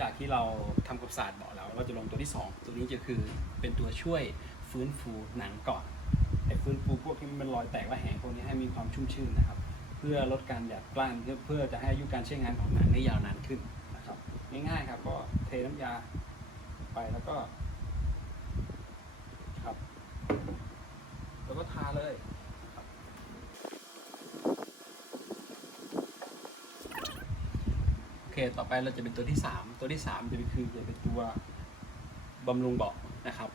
จากที่เราทำควาสตร์บอกแล้ว เราจะลงตัวที่ 2 ตัวนี้จะคือเป็นตัวช่วยฟื้นฟูหนังก่อนไอ้ฟื้นฟูพวกที่มันเป็นรอยแตกและแหงพวกนี้ให้มีความชุ่มชื่นนะครับ เพื่อลดการหยาดกล้านเพื่อเพื่อจะให้อายุการใช้งานของหนังได้ยาวนานขึ้นนะครับง่ายๆครับก็เทน้ำยาไปแล้วก็ ครับ แล้วก็ทาเลยครับโอ เค ต่อไปเราจะเป็นตัวที่ 3 ตัวที่ 3 จะเป็นคือจะเป็นตัวบำรุงเบาะนะครับ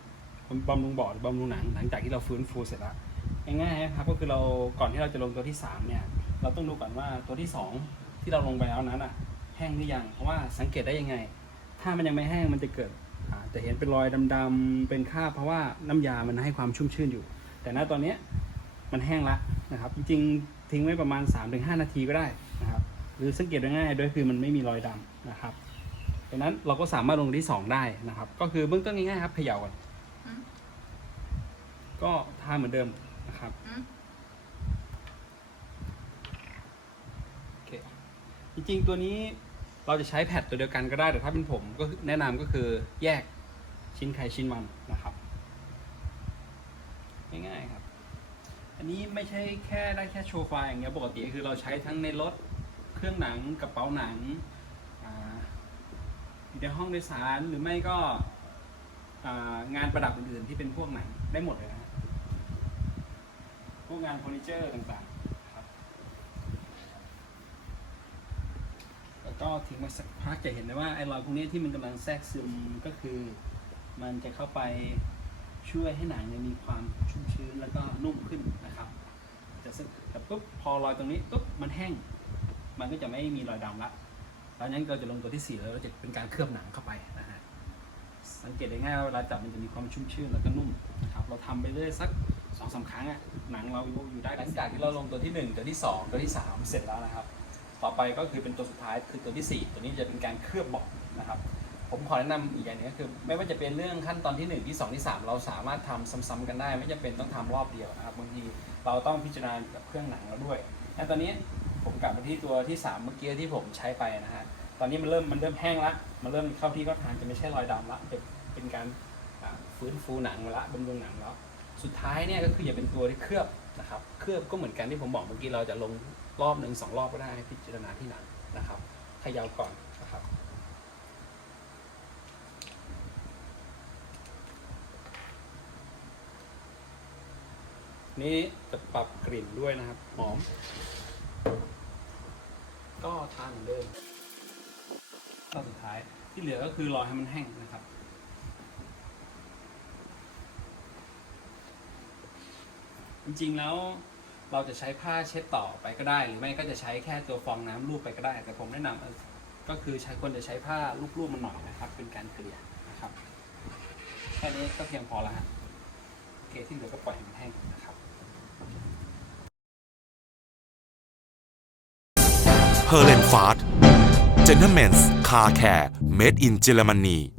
บำรุงเบาะบำรุงหนังหลังจากที่เราฟื้นฟูเสร็จแล้วง่ายๆนะครับก็คือเราก่อนที่เราจะลงตัวที่ 3 เนี่ย เราต้องดูก่อนว่าตัวที่ 2 ที่เราลงไปแล้วนั้นอะแห้งหรือยังเพราะว่าสังเกตได้ยังไง ถ้ามันยังไม่แห้งมันจะเกิดจะเห็นเป็นรอยดำๆเป็นคราบเพราะว่าน้ำยามันให้ความชุ่มชื่นอยู่ แต่ณตอนนี้มันแห้งละนะครับจริงๆทิ้งไว้ประมาณ 3-5 นาทีก็ได้ หรือสังเกตได้ง่ายๆด้วยคือมันไม่มีรอยดำนะครับดังนั้นเราก็สามารถลงที่2ได้นะครับ ก็คือเบื้องต้นง่ายๆครับเขย่าก่อนอืมก็ทาเหมือนเดิมนะครับอืมโอเคจริงๆตัวนี้เราจะใช้แพดตัวเดียวกันก็ได้แต่ถ้าเป็นผมก็แนะนำก็คือแยกชิ้นใครชิ้นมันนะครับง่ายๆครับ อันนี้ไม่ใช่แค่ได้แค่โชว์ไฟล์อย่างเงี้ยปกติคือเราใช้ทั้งในรถ เครื่องหนังกระเป๋าหนังอยู่ในห้องโดยสารหรือไม่ก็งานประดับอื่นๆที่เป็นพวกหนังได้หมดเลยนะพวกงานเฟอร์นิเจอร์ต่างๆครับแล้วก็ทิ้งไว้สักพักจะเห็นได้ว่าไอ้รอยพวกนี้ที่มันกำลังแทรกซึมก็คือ มันจะเข้าไปช่วยให้หนังมีความชุ่มชื้นแล้วก็นุ่มขึ้นนะครับ จะสึกแต่ปุ๊บพอรอยตรงนี้ปุ๊บมันแห้ง มันก็จะไม่มีรอยดำละแล้วนั้นเราจะลงตัวที่สี่แล้วเราจะเป็นการเคลือบหนังเข้าไปนะฮะสังเกตได้ง่ายว่าเวลาจับมันจะมีความชุ่มชื้นแล้วก็นุ่มนะครับเราทำไปเรื่อยสักสองสามครั้งอะหนังเราอยู่ได้หลังจากที่เราลงตัวที่หนึ่งตัวที่สองตัวที่สามเสร็จแล้วนะครับ ต่อไปก็คือเป็นตัวสุดท้ายคือตัวที่ 4 ตัวนี้จะเป็นการเคลือบเบาะนะครับ ผมขอแนะนำอีกอย่างหนึงก็คือ ไม่ว่าจะเป็นเรื่องขั้นตอนที่ 1 ที่ 2 ที่ 3 เราสามารถทำซ้ำๆกันได้ ไม่จำเป็นต้องทำรอบเดียวนะครับบางทีเราต้องพิจารณากับเครื่องหนังเราด้วยและตอนนี้ ผมกลับมาที่ตัวที่ 3 เมื่อกี้ที่ผมใช้ไปนะฮะ ตอนนี้มันเริ่มมันเริ่มแห้งละ มันเริ่มเข้าที่เข้าทางจะไม่ใช่รอยดำละเป็นเป็นการฟื้นฟูหนังละบำรุงหนังแล้ว สุดท้ายเนี่ยก็คืออย่าเป็นตัวที่เคลือบนะครับ เคลือบก็เหมือนกันที่ผมบอกเมื่อกี้เราจะลงรอบหนึ่งสองรอบก็ได้พิจารณาที่หนังนะครับขยาวก่อนนะครับนี่จะปรับกลิ่นด้วยนะครับหอม ก็ทานเหมือนเดิมข้อสุดท้ายที่เหลือก็คือรอให้มันแห้งนะครับ จริงๆแล้วเราจะใช้ผ้าเช็ดต่อไปก็ได้ หรือไม่ก็จะใช้แค่ตัวฟองน้ำลูบไปก็ได้ แต่ผมแนะนำเอ่อก็คือใช้ควรจะใช้ผ้าลูบๆมันหน่อยนะครับ เป็นการเกลี่ยนะครับแค่นี้ก็เพียงพอแล้วฮะโอเคที่เหลือก็ปล่อยให้มันแห้งนะครับ h e r l e n f a r t Gentlemen's Car Care Made in Germany